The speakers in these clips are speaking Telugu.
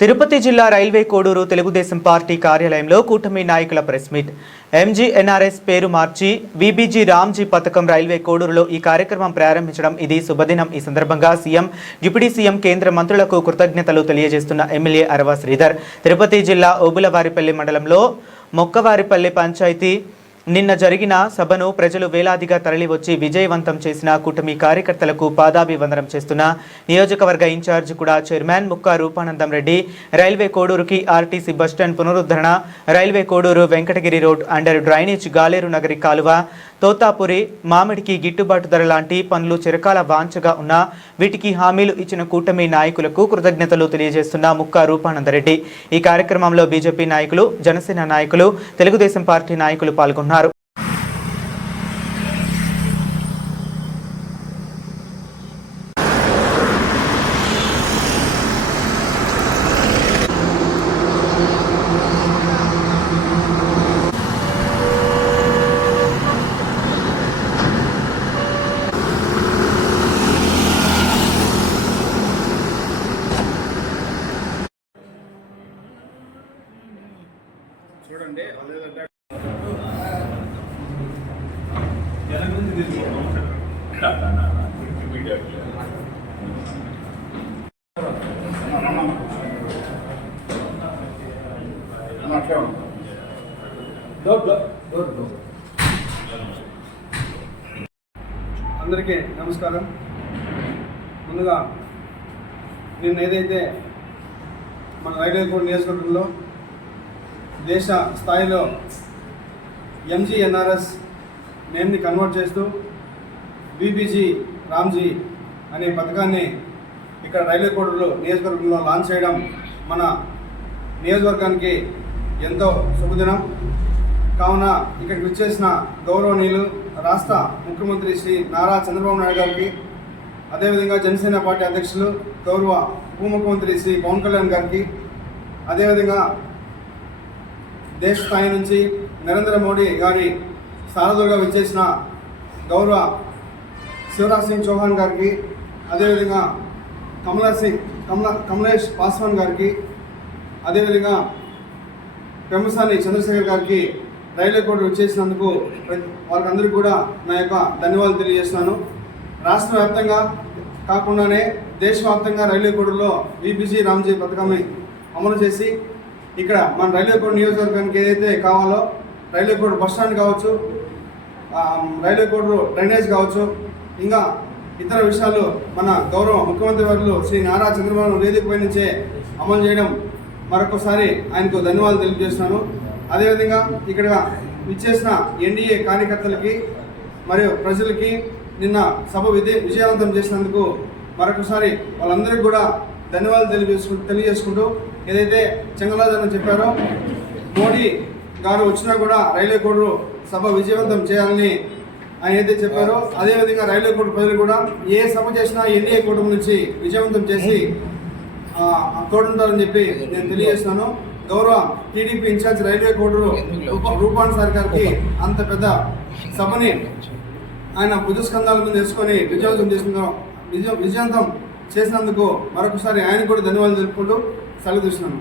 తిరుపతి జిల్లా రైల్వే కోడూరు తెలుగుదేశం పార్టీ కార్యాలయంలో కూటమి నాయకుల ప్రెస్ మీట్. ఎంజీఎన్ఆర్ఎస్ పేరు మార్చి వీబీజీ రామ్జీ పథకం రైల్వే కోడూరులో ఈ కార్యక్రమం ప్రారంభించడం ఇది శుభదినం. ఈ సందర్భంగా సీఎం, డిప్యూటీ సీఎం, కేంద్ర మంత్రులకు కృతజ్ఞతలు తెలియజేస్తున్న ఎమ్మెల్యే అరవ శ్రీధర్ తిరుపతి జిల్లా ఓబులవారిపల్లి మండలంలో మొక్కవారిపల్లి పంచాయతీ నిన్న జరిగిన సభను ప్రజలు వేలాదిగా తరలివచ్చి విజయవంతం చేసిన కూటమి కార్యకర్తలకు పాదాభివందనం చేస్తున్న నియోజకవర్గ ఇన్ఛార్జ్ కూడా చైర్మన్ ముక్కా రూపానందం రెడ్డి, రైల్వే కోడూరుకి ఆర్టీసీ బస్టాండ్ పునరుద్ధరణ, railway Koduru Venkatagiri road under drainage, Galeru Nagari కాలువ, తోతాపురి మామిడికి గిట్టుబాటు ధర లాంటి పనులు చిరకాల వాంఛగా ఉన్న వీటికి హామీలు ఇచ్చిన కూటమి నాయకులకు కృతజ్ఞతలు తెలియజేస్తున్న ముక్కా రూపానందరెడ్డి. ఈ కార్యక్రమంలో బీజేపీ నాయకులు, జనసేన నాయకులు, తెలుగుదేశం పార్టీ నాయకులు పాల్గొన్నారు. చూడండి అందరికీ నమస్కారం. ముందుగా నిన్న ఏదైతే మన రైల్వే కోడ్ నియోజకవర్గంలో దేశ స్థాయిలో ఎంజీఎన్ఆర్ఎస్ నేమ్ని కన్వర్ట్ చేస్తూ వీబీజీ రామ్జీ అనే పథకాన్ని ఇక్కడ రైల్వే కోడూరు నియోజకవర్గంలో లాంచ్ చేయడం మన నియోజకవర్గానికి ఎంతో శుభదినం. కావున ఇక్కడికి విచ్చేసిన గౌరవనీయులు రాష్ట్ర ముఖ్యమంత్రి శ్రీ నారా చంద్రబాబు నాయుడు గారికి, అదేవిధంగా జనసేన పార్టీ అధ్యక్షులు గౌరవ ఉప ముఖ్యమంత్రి శ్రీ పవన్ కళ్యాణ్ గారికి, అదేవిధంగా దేశ స్థాయి నుంచి నరేంద్ర మోడీ గారి సారథులుగా విచ్చేసిన గౌరవ శివరాజ్ సింగ్ చౌహాన్ గారికి, అదేవిధంగా కమలేష్ పాస్వాన్ గారికి, అదేవిధంగా పెమ్మసాని చంద్రశేఖర్ గారికి రైల్వే కోడ్ విచ్చేసినందుకు వాళ్ళకందరికీ కూడా నా యొక్క ధన్యవాదాలు తెలియజేస్తున్నాను. రాష్ట్ర వ్యాప్తంగా కాకుండానే దేశవ్యాప్తంగా రైల్వే కోడ్లో వీబీజీ రామ్జీ పథకాన్ని అమలు చేసి ఇక్కడ మన రైల్వే కోడ్ నియోజకవర్గానికి ఏదైతే కావాలో రైల్వే కోడ్ బస్ స్టాండ్ కావచ్చు, రైల్వే కోడ్ డ్రైనేజ్ కావచ్చు, ఇంకా ఇతర విషయాలు మన గౌరవ ముఖ్యమంత్రి వర్యులు శ్రీ నారా చంద్రబాబు వేదికపై నుంచే అమలు చేయడం మరొకసారి ఆయనకు ధన్యవాదాలు తెలియజేస్తున్నాను. అదేవిధంగా ఇక్కడ విచ్చేసిన ఎన్డీఏ కార్యకర్తలకి మరియు ప్రజలకి నిన్న సభ విజయవంతం చేసినందుకు మరొకసారి వాళ్ళందరికీ కూడా ధన్యవాదాలు తెలియజేసుకుంటూ ఏదైతే చెంగలాదన్న చెప్పారో మోడీ గారు వచ్చినా కూడా రైల్వే కోడ్ సభ విజయవంతం చేయాలని ఆయన ఏదైతే చెప్పారో అదేవిధంగా రైల్వే కోడ్ ప్రజలు కూడా ఏ సభ చేసినా ఎన్డీఏ కూటమి నుంచి విజయవంతం చేసి తోడుంటారని చెప్పి నేను తెలియజేస్తున్నాను. గౌరవ TDP in-charge railway Koduru Roopan sir గారికి అంత పెద్ద సభని ఆయన భుజస్కంధాల మీద వేసుకొని విజయవంతం చేసినందుకు మరొకసారి ఆయన కూడా ధన్యవాదాలు తెలుపుకుంటూ సెలవు తీసుకున్నాను.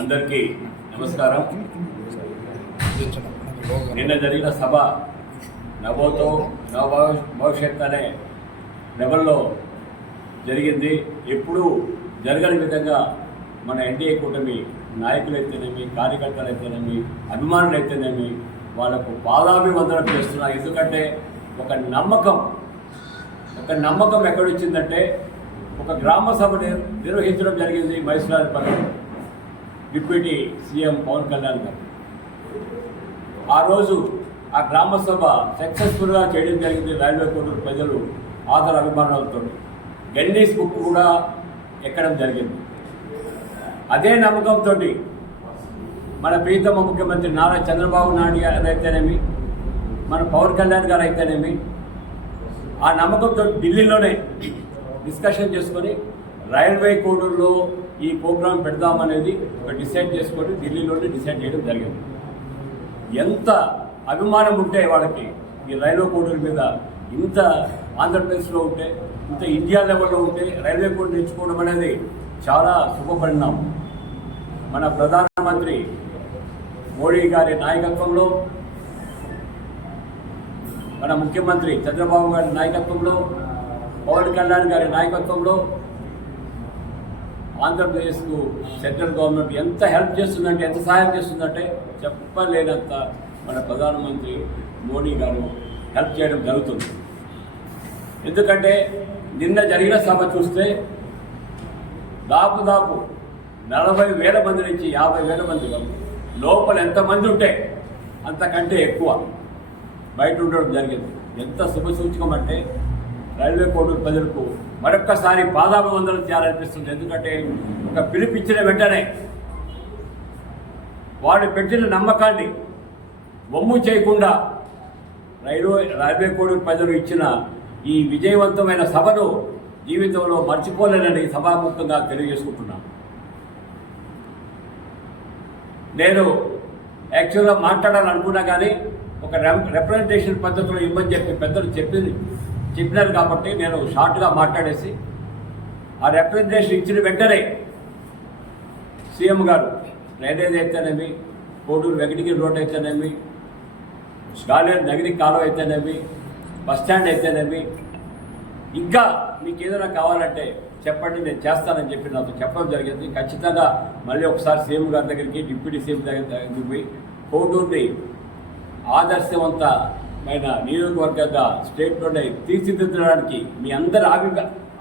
అందరికీ నమస్కారం. నిన్న జరిగిన సభ నవోతో నవ భవిష్యత్ అనే లెవెల్లో జరిగింది. ఎప్పుడూ జరగని విధంగా మన ఎన్డీఏ కూటమి నాయకులైతేనేమి, కార్యకర్తలైతేనేమి, అభిమానులైతేనేమి వాళ్ళకు పాదాభివందనం చేస్తున్నారు. ఎందుకంటే ఒక నమ్మకం ఎక్కడొచ్చిందంటే ఒక గ్రామ సభ నిర్వహించడం జరిగింది మైసూరాపల్లి డిప్యూటీ సీఎం పవన్ కళ్యాణ్ గారు. ఆ రోజు ఆ గ్రామ సభ సక్సెస్ఫుల్గా చేయడం జరిగింది. రైల్వే కోడూరు ప్రజలు ఆదర అభిమానాలతో గిన్నీస్ బుక్ కూడా ఎక్కడం జరిగింది. అదే నమ్మకంతో మన ప్రీతమ ముఖ్యమంత్రి నారా చంద్రబాబు నాయుడు గారు అయితేనేమి, మన పవన్ కళ్యాణ్ గారు అయితేనేమి, ఆ నమ్మకంతో ఢిల్లీలోనే డిస్కషన్ చేసుకొని రైల్వే కోడూరులో ఈ ప్రోగ్రాం పెడదామనేది ఒక డిసైడ్ చేసుకొని ఢిల్లీలోనే డిసైడ్ చేయడం జరిగింది. ఎంత అభిమానం ఉంటే వాళ్ళకి ఈ రైల్వే కోడూరు మీద, ఇంత ఆంధ్రప్రదేశ్లో ఉంటే, ఇంత ఇండియా లెవెల్లో ఉంటే రైల్వే కోడ్ నేర్చుకోవడం అనేది చాలా శుభపరిణామం. మన ప్రధానమంత్రి మోడీ గారి నాయకత్వంలో, మన ముఖ్యమంత్రి చంద్రబాబు గారి నాయకత్వంలో, పవన్ కళ్యాణ్ గారి నాయకత్వంలో ఆంధ్రప్రదేశ్కు సెంట్రల్ గవర్నమెంట్ ఎంత హెల్ప్ చేస్తుందంటే, ఎంత సహాయం చేస్తుందంటే చెప్పలేనంత మన ప్రధానమంత్రి మోడీ గారు హెల్ప్ చేయడం జరుగుతుంది. ఎందుకంటే నిన్న జరిగిన సభ చూస్తే దాదాపు 40,000 మంది నుంచి 50,000 మంది వరకు, లోపల ఎంతమంది ఉంటే అంతకంటే ఎక్కువ బయట ఉండడం జరిగింది. ఎంత శుభసూచకం అంటే రైల్వే కోడూరు ప్రజలకు మరొక్కసారి పాదాభివందనం చేయాలనిపిస్తుంది. ఎందుకంటే ఒక పిలిపించిన వెంటనే వాడు పెట్టిన నమ్మకాన్ని వమ్ము చేయకుండా రైల్వే కోడూరు ప్రజలు ఇచ్చిన ఈ విజయవంతమైన సభను జీవితంలో మర్చిపోలేనని సభాముఖంగా తెలియజేసుకుంటున్నాను. నేను యాక్చువల్గా మాట్లాడాలనుకున్నా కానీ ఒక రిప్రజెంటేషన్ పద్ధతిలో ఇవ్వని చెప్పి పెద్దలు చెప్పినారు కాబట్టి నేను షార్ట్గా మాట్లాడేసి ఆ రిప్రజెంటేషన్ ఇచ్చిన వెంటనే సీఎం గారు డ్రైనేజ్ అయితేనేమి, కోడూరు వెంకటగిరి రోడ్ అయితేనేమి, గాలేరు నగిరి కాలువ అయితేనేమి, బస్టాండ్ అయితేనేమి, ఇంకా మీకు ఏదైనా కావాలంటే చెప్పండి నేను చేస్తానని చెప్పి నాతో చెప్పడం జరిగింది. ఖచ్చితంగా మళ్ళీ ఒకసారి సీఎం గారి దగ్గరికి, డిప్యూటీ సీఎం దగ్గరికి పోయి కోడూరుని ఆదర్శవంతమైన నియోజకవర్గంగా స్టేట్లోనే తీర్చిదిద్దడానికి మీ అందరి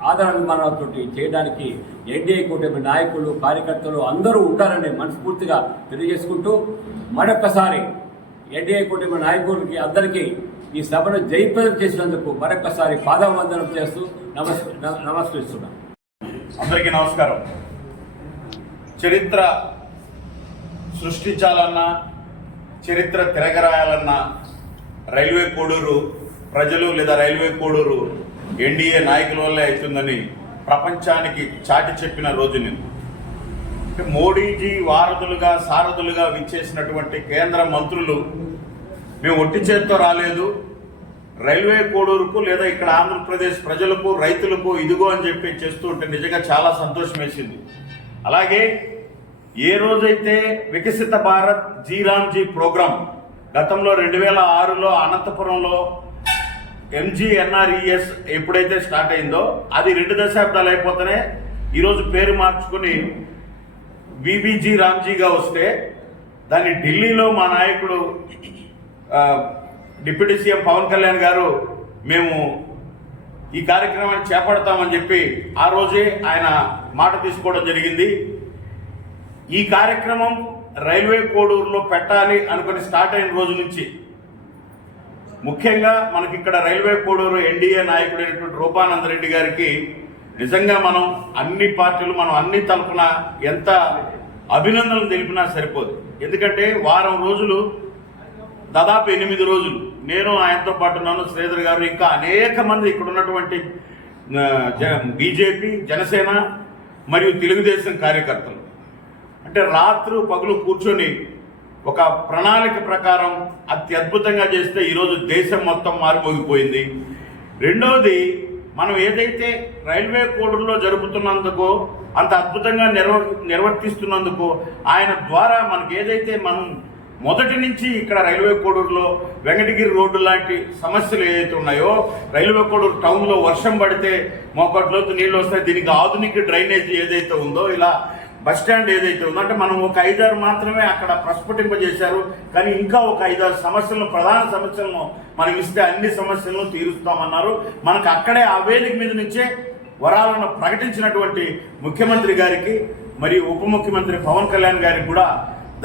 ఆదరణ అభిమానాలతో చేయడానికి ఎన్డీఏ కూటమి నాయకులు, కార్యకర్తలు అందరూ ఉంటారని మనస్ఫూర్తిగా తెలియజేసుకుంటూ మరొక్కసారి ఎన్డీఏ కూటమి నాయకులకి అందరికీ ఈ సభను జయప్రదం చేసినందుకు మరొక్కసారి పాదావందనం చేస్తూ నమస్కరిస్తున్నాను. అందరికీ నమస్కారం. చరిత్ర సృష్టించాలన్నా, చరిత్ర తిరగరాయాలన్నా రైల్వే కోడూరు ప్రజలు లేదా రైల్వే కోడూరు ఎన్డీఏ నాయకుల వల్లే అవుతుందని ప్రపంచానికి చాటి చెప్పిన రోజు నేను. మోడీజీ వారధులుగా, సారథులుగా విచ్చేసినటువంటి కేంద్ర మంత్రులు మేము ఒట్టి చేత్తో రాలేదు, రైల్వే కోడూరుకు లేదా ఇక్కడ ఆంధ్రప్రదేశ్ ప్రజలకు, రైతులకు ఇదిగో అని చెప్పి చేస్తూ ఉంటే నిజంగా చాలా సంతోషం వేసింది. అలాగే ఏ రోజైతే వికసిత భారత్ జీరామ్జీ ప్రోగ్రాం గతంలో 2006లో అనంతపురంలో MGNRES ఎప్పుడైతే స్టార్ట్ అయిందో అది 2 దశాబ్దాలు అయిపోతేనే ఈరోజు పేరు మార్చుకుని VBG రామ్జీగా వస్తే దాన్ని ఢిల్లీలో మా నాయకుడు డిప్యూటీ సీఎం పవన్ కళ్యాణ్ గారు మేము ఈ కార్యక్రమాన్ని చేపడతామని చెప్పి ఆ రోజే ఆయన మాట తీసుకోవడం జరిగింది. ఈ కార్యక్రమం రైల్వే కోడూరులో పెట్టాలి అనుకుని స్టార్ట్ అయిన రోజు నుంచి ముఖ్యంగా మనకి ఇక్కడ రైల్వే కోడూరు ఎన్డీఏ నాయకుడైనటువంటి రూపానందరెడ్డి గారికి నిజంగా మనం అన్ని పార్టీలు, మనం అన్ని తరపున ఎంత అభినందనలు తెలిపినా సరిపోదు. ఎందుకంటే వారం రోజులు, దాదాపు 8 రోజులు నేను ఆయనతో పాటు ఉన్నాను, శ్రీధర్ గారు, ఇంకా అనేక మంది ఇక్కడ ఉన్నటువంటి బీజేపీ, జనసేన మరియు తెలుగుదేశం కార్యకర్తలు అంటే రాత్రు పగులు కూర్చొని ఒక ప్రణాళిక ప్రకారం అత్యద్భుతంగా చేస్తే ఈరోజు దేశం మొత్తం మారిపోగిపోయింది. రెండవది, మనం ఏదైతే రైల్వే కోడూరులో జరుపుతున్నందుకో, అంత అద్భుతంగా నిర్వర్తిస్తున్నందుకు ఆయన ద్వారా మనకి ఏదైతే మనం మొదటి నుంచి ఇక్కడ రైల్వే కోడూరులో వెంకటగిరి రోడ్డు లాంటి సమస్యలు ఏదైతే ఉన్నాయో, రైల్వే కోడూరు టౌన్లో వర్షం పడితే మోకట్లోతు నీళ్ళు వస్తాయి, దీనికి ఆధునిక డ్రైనేజ్ ఏదైతే ఉందో, ఇలా బస్టాండ్ ఏదైతే ఉందో, అంటే మనం ఒక 5-6 మాత్రమే అక్కడ ప్రస్ఫుటింపజేశారు, కానీ ఇంకా ఒక 5-6 సమస్యలను, ప్రధాన సమస్యలను మనం ఇస్తే అన్ని సమస్యలను తీరుస్తామన్నారు. మనకు అక్కడే ఆ వేదిక మీద నుంచే వరాలను ప్రకటించినటువంటి ముఖ్యమంత్రి గారికి మరియు ఉప ముఖ్యమంత్రి పవన్ కళ్యాణ్ గారికి కూడా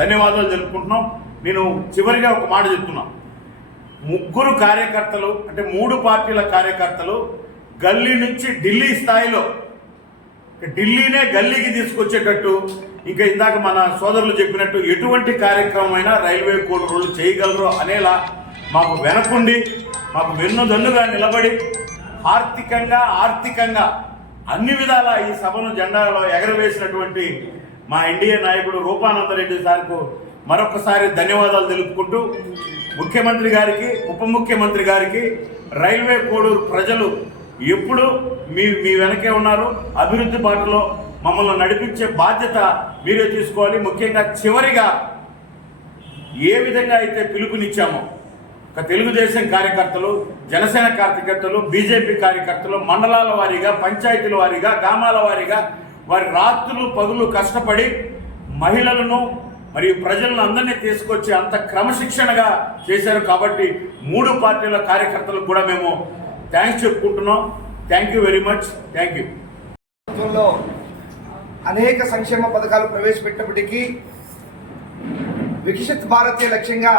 ధన్యవాదాలు తెలుపుకుంటున్నాం. నేను చివరిగా ఒక మాట చెప్తున్నా, 3 కార్యకర్తలు అంటే 3 పార్టీల కార్యకర్తలు గల్లీ నుంచి ఢిల్లీ స్థాయిలో, ఢిల్లీనే గల్లీకి తీసుకొచ్చేటట్టు, ఇంకా ఇందాక మన సోదరులు చెప్పినట్టు ఎటువంటి కార్యక్రమం అయినా రైల్వే కోడూరు చేయగలరు అనేలా మాకు వెనకుండి, మాకు వెన్నుదన్నుగా నిలబడి ఆర్థికంగా అన్ని విధాల ఈ సభను జెండాలో ఎగరవేసినటువంటి మా ఎన్డీఏ నాయకుడు రూపానందరెడ్డి సార్కు మరొకసారి ధన్యవాదాలు తెలుపుకుంటూ, ముఖ్యమంత్రి గారికి, ఉప ముఖ్యమంత్రి గారికి, రైల్వే కోడూరు ప్రజలు ఎప్పుడు మీ వెనకే ఉన్నారు, అభివృద్ధి బాటలో మమ్మల్ని నడిపించే బాధ్యత మీరే తీసుకోవాలి. ముఖ్యంగా చివరిగా ఏ విధంగా అయితే పిలుపునిచ్చామో ఒక తెలుగుదేశం కార్యకర్తలు, జనసేన కార్యకర్తలు, బీజేపీ కార్యకర్తలు మండలాల వారీగా, పంచాయతీల వారీగా, గ్రామాల వారీగా వారి రాత్రులు పగులు కష్టపడి మహిళలను మరియు ప్రజలను అందరినీ తీసుకొచ్చి అంత క్రమశిక్షణగా చేశారు. కాబట్టి 3 పార్టీల కార్యకర్తలకు కూడా మేము థ్యాంక్స్ చెప్పుకుంటున్నాం. Thank you very much. Thank you. ప్రభుత్వంలో అనేక సంక్షేమ పథకాలు ప్రవేశపెట్టినప్పటికీ వికసిత్ భారతీయ లక్ష్యంగా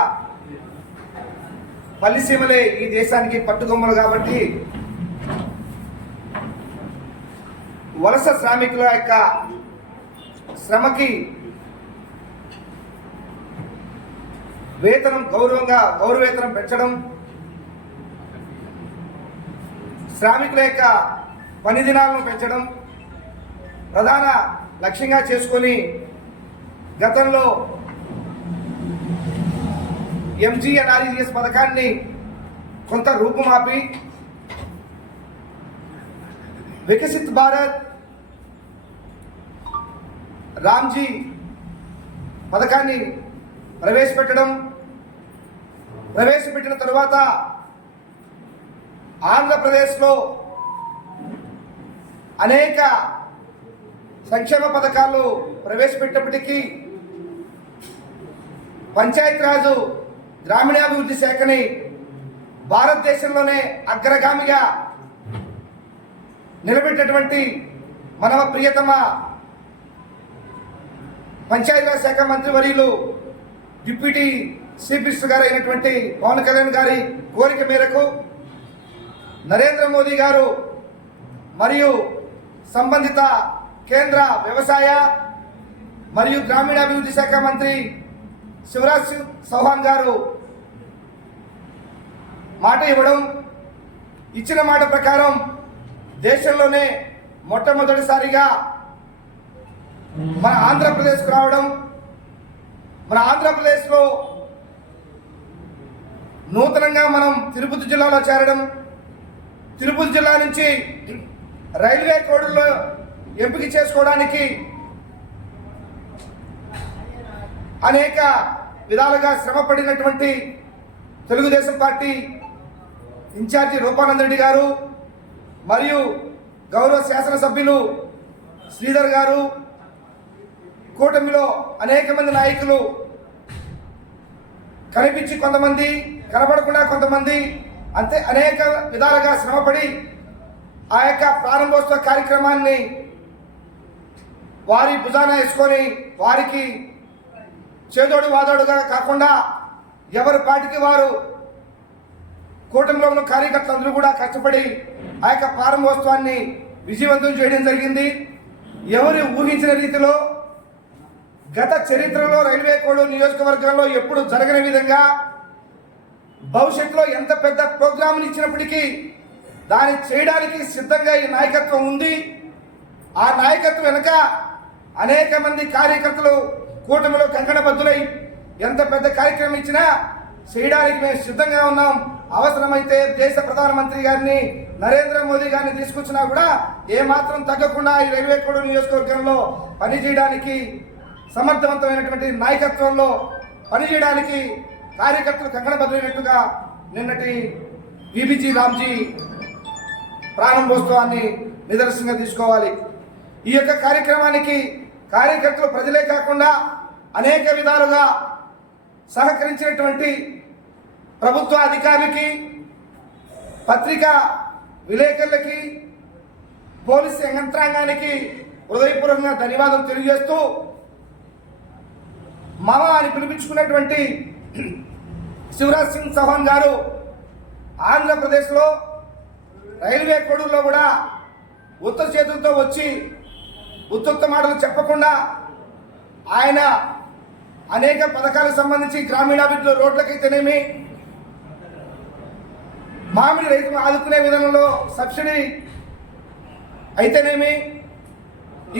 పల్లిసీమలే ఈ దేశానికి పట్టుకొమ్మలు కాబట్టి వలస శ్రామికుల యొక్క శ్రమకి గౌరవేతనం పెంచడం, శ్రామికుల యొక్క పని దినాలను పెంచడం ప్రధాన లక్ష్యంగా చేసుకొని గతంలో ఎంజీఎన్ఆర్ఈజీఎస్ పథకాన్ని కొంత రూపుమాపి వికసిత్ భారత్ రామ్జీ పథకాన్ని ప్రవేశపెట్టిన తరువాత ఆంధ్రప్రదేశ్లో అనేక సంక్షేమ పథకాలు ప్రవేశపెట్టినప్పటికీ పంచాయతీరాజు గ్రామీణాభివృద్ధి శాఖని భారతదేశంలోనే అగ్రగామిగా నిలబెట్టినటువంటి మన ప్రియతమ పంచాయతీరాజ్ శాఖ మంత్రివర్యులు డిప్యూటీ చీఫ్ మినిస్టర్ గారు అయినటువంటి పవన్ కళ్యాణ్ గారి కోరిక మేరకు నరేంద్ర మోదీ గారు మరియు సంబంధిత కేంద్ర వ్యవసాయ మరియు గ్రామీణాభివృద్ధి శాఖ మంత్రి శివరాజ్ సింగ్ చౌహాన్ గారు మాట ఇవ్వడం, ఇచ్చిన మాట ప్రకారం దేశంలోనే మొట్టమొదటిసారిగా మన ఆంధ్రప్రదేశ్కు రావడం, మన ఆంధ్రప్రదేశ్లో నూతనంగా మనం తిరుపతి జిల్లాలో చేరడం, తిరుపతి జిల్లా నుంచి రైల్వే కోడ్లో ఎంపిక చేసుకోవడానికి అనేక విధాలుగా శ్రమ పడినటువంటి తెలుగుదేశం పార్టీ ఇన్ఛార్జి రూపానంద రెడ్డి గారు మరియు గౌరవ శాసనసభ్యులు శ్రీధర్ గారు, కూటమిలో అనేక మంది నాయకులు కనిపించి కొంతమంది, కనబడకుండా కొంతమంది, అంతే అనేక విధాలుగా శ్రమపడి ఆ యొక్క ప్రారంభోత్సవ కార్యక్రమాన్ని వారి భుజాన వేసుకొని వారికి చేదోడు వాదోడుగా కాకుండా ఎవరి పాటికి వారు కూటమిలో ఉన్న కార్యకర్తలందరూ కూడా కష్టపడి ఆ యొక్క ప్రారంభోత్సవాన్ని విజయవంతం చేయడం జరిగింది. ఎవరు ఊహించిన రీతిలో గత చరిత్రలో రైల్వే కోడ్ నియోజకవర్గంలో ఎప్పుడు జరగని విధంగా భవిష్యత్తులో ఎంత పెద్ద ప్రోగ్రామ్ని ఇచ్చినప్పటికీ దాన్ని చేయడానికి సిద్ధంగా ఈ నాయకత్వం ఉంది. ఆ నాయకత్వం వెనుక అనేక మంది కార్యకర్తలు కూటమిలో కంకణబద్దులై ఎంత పెద్ద కార్యక్రమం ఇచ్చినా చేయడానికి మేము సిద్ధంగా ఉన్నాం. అవసరమైతే దేశ ప్రధానమంత్రి గారిని నరేంద్ర మోదీ గారిని తీసుకొచ్చినా కూడా ఏమాత్రం తగ్గకుండా ఈ రైల్వే కోడ్ నియోజకవర్గంలో పనిచేయడానికి సమర్థవంతమైనటువంటి నాయకత్వంలో పనిచేయడానికి కార్యకర్తలు కంకణబద్దులైనట్టుగా నిన్నటి విబిజి రామ్జీ ప్రారంభోత్సవాన్ని నిదర్శనంగా తీసుకోవాలి. ఈ యొక్క కార్యక్రమానికి కార్యకర్తలు ప్రజలే కాకుండా అనేక విధాలుగా సహకరించినటువంటి ప్రభుత్వ అధికారులకి, పత్రికా విలేకరులకి, పోలీసు యంత్రాంగానికి హృదయపూర్వకంగా ధన్యవాదాలు తెలియజేస్తూ మామ అని పిలిపించుకున్నటువంటి శివరాజ్ సింగ్ చౌహాన్ గారు ఆంధ్రప్రదేశ్లో రైల్వే కోడూరులో కూడా ఉత్తర చేతులతో వచ్చి ఉత్తుత్త మాటలు చెప్పకుండా ఆయన అనేక పథకాలకు సంబంధించి గ్రామీణాభివృద్ధిలో రోడ్లకైతేనేమి, మామిడి రైతులను ఆదుకునే విధానంలో సబ్సిడీ అయితేనేమి,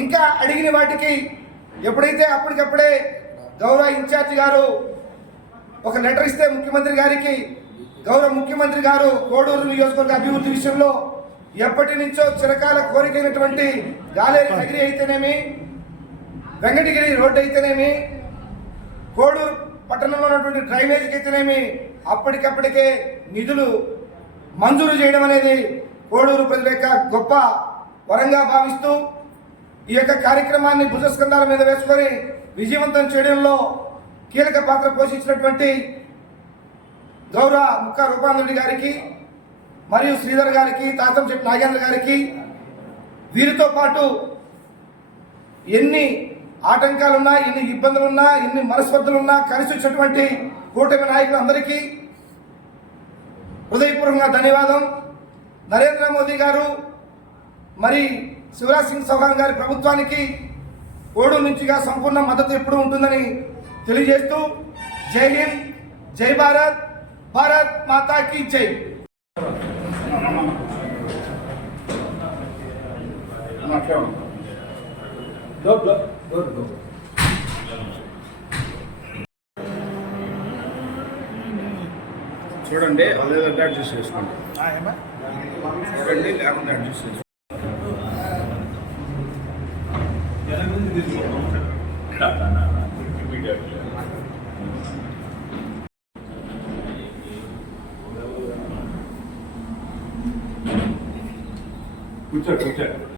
ఇంకా అడిగిన వాటికి ఎప్పుడైతే అప్పటికప్పుడే గౌరవ ఇన్ఛార్జి గారు ఒక లెటర్ ఇస్తే ముఖ్యమంత్రి గారికి, గౌరవ ముఖ్యమంత్రి గారు కోడూరు నియోజకవర్గ అభివృద్ధి విషయంలో ఎప్పటి నుంచో చిరకాల కోరికైనటువంటి గాలేరు నగిరి అయితేనేమి, వెంకటగిరి రోడ్డు అయితేనేమి, కోడూరు పట్టణంలో ఉన్నటువంటి డ్రైనేజీకి అయితేనేమి అప్పటికప్పటికే నిధులు మంజూరు చేయడం అనేది కోడూరు ప్రజల యొక్క గొప్ప వరంగా భావిస్తూ ఈ యొక్క కార్యక్రమాన్ని భుజస్కంధాల మీద వేసుకొని విజయవంతం చేయడంలో కీలక పాత్ర పోషించినటువంటి గౌరవ ముక్క రూపాంధ్రెడ్డి గారికి మరియు శ్రీధర్ గారికి, తాతంశెట్టి నాగేంద్ర గారికి, వీరితో పాటు ఎన్ని ఆటంకాలున్నా, ఎన్ని ఇబ్బందులున్నా, ఎన్ని మనస్పర్ధలున్నా కలిసి వచ్చినటువంటి కూటమి నాయకులందరికీ హృదయపూర్వకంగా ధన్యవాదం. నరేంద్ర మోదీ గారు మరి శివరాజ్ సింగ్ చౌహాన్ గారి ప్రభుత్వానికి కోడూరు నుంచిగా సంపూర్ణ మద్దతు ఎప్పుడూ ఉంటుందని తెలియజేస్తూ జై హింద్, జై భారత్, భారత్ మాతా కీ జై. చూడండి అదేదంటే అడ్జస్ట్ చేసుకోండి. చూడండి లేకుండా అడ్జస్ట్ చేసుకోండి. కూర్చో.